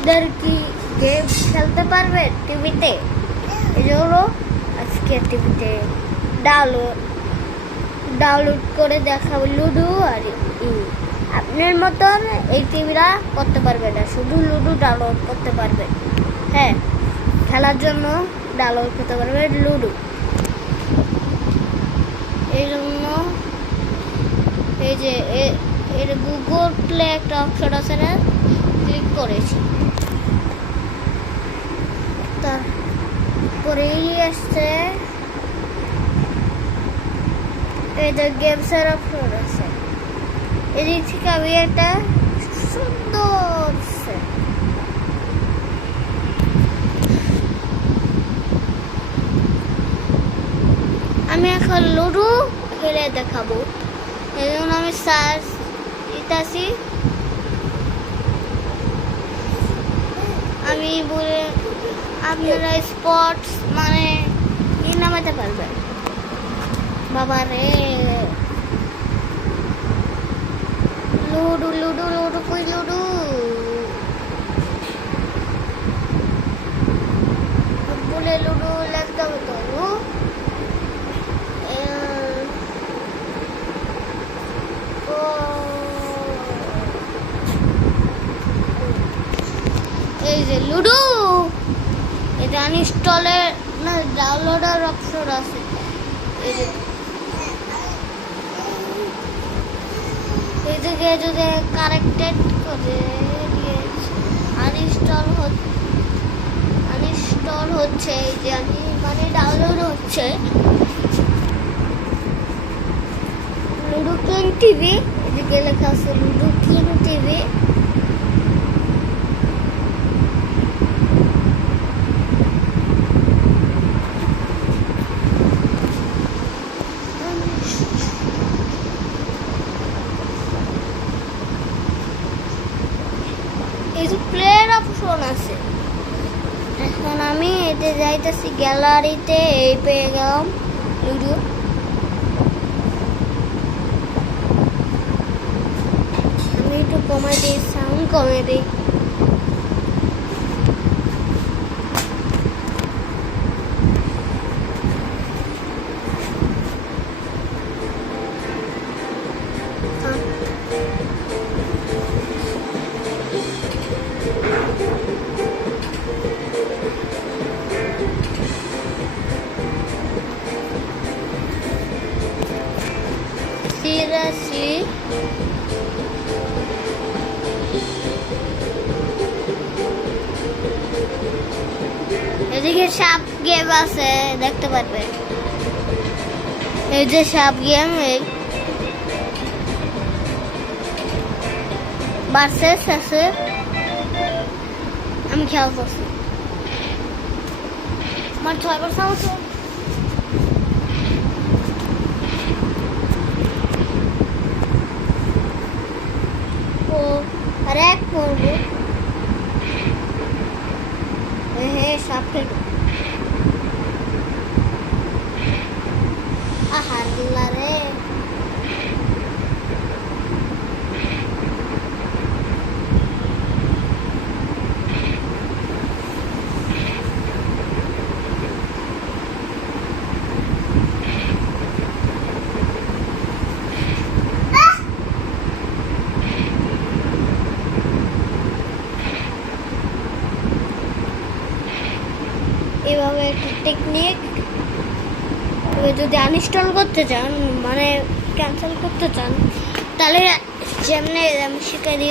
এদের কি গেম খেলতে পারবে টিভিতে? এই জন্য আজকে টিভিতে ডাউনলোড করে দেখাবো লুডো আর আপনার মতন এই টিভিটা করতে পারবে না, শুধু লুডো ডাউনলোড করতে পারবে। হ্যাঁ, খেলার জন্য ডাউনলোড করতে পারবে লুডো। এই জন্য এই যে এর গুগল প্লে একটা অপশন আছে না, ক্লিক করেছি, তারপরেই আসছে এই যে গেমসের অপশন আছে। এদিক থেকে আমি একটা সুন্দর আমি এখন লুডো খেলে দেখাবো। এই জন্য আমি সার্চ দিতেছি। আমি বলে আপনারা স্পোর্টস মানে কি নামাতে পারবেন। বাবা রে, লুডো লুডো লুডো কই লুডো, বলে লুডো লাগতে হবে তো। এই যে লুডো, এটা আনইনস্টলের না ডাউনলোডের অপশন আছে। এই যে এদিকে যদি কানেক্টেড করে দিয়েছে, আনইনস্টল হচ্ছে, এই যে মানে ডাউনলোড হচ্ছে লুডো কিং টিভি। এদিকে লেখা আছে লুডো কিং টিভি। এই যে প্লেয়ার অপশন আছে। এখন আমি এতে যাইতেছি গ্যালারিতে, এই পেয়ে গেলাম লুডো। আমি একটু কমাই দিই, সাউন্ড কমে দিই। Seriously, এদিকে সাপ গেম আছে, দেখতে পারবে। এই যে সাপ গেম, এই ভার্সেস আছে, আমি খেলতেছি। আমার 6 বছর আছে। আর এক করবো সাপের আহাল্লা রে। এভাবে একটা টেকনিক। যদি আনইনস্টল করতে চান, মানে ক্যান্সেল করতে চান, তাহলে যেমনি আমি শিখিয়ে দিয়ে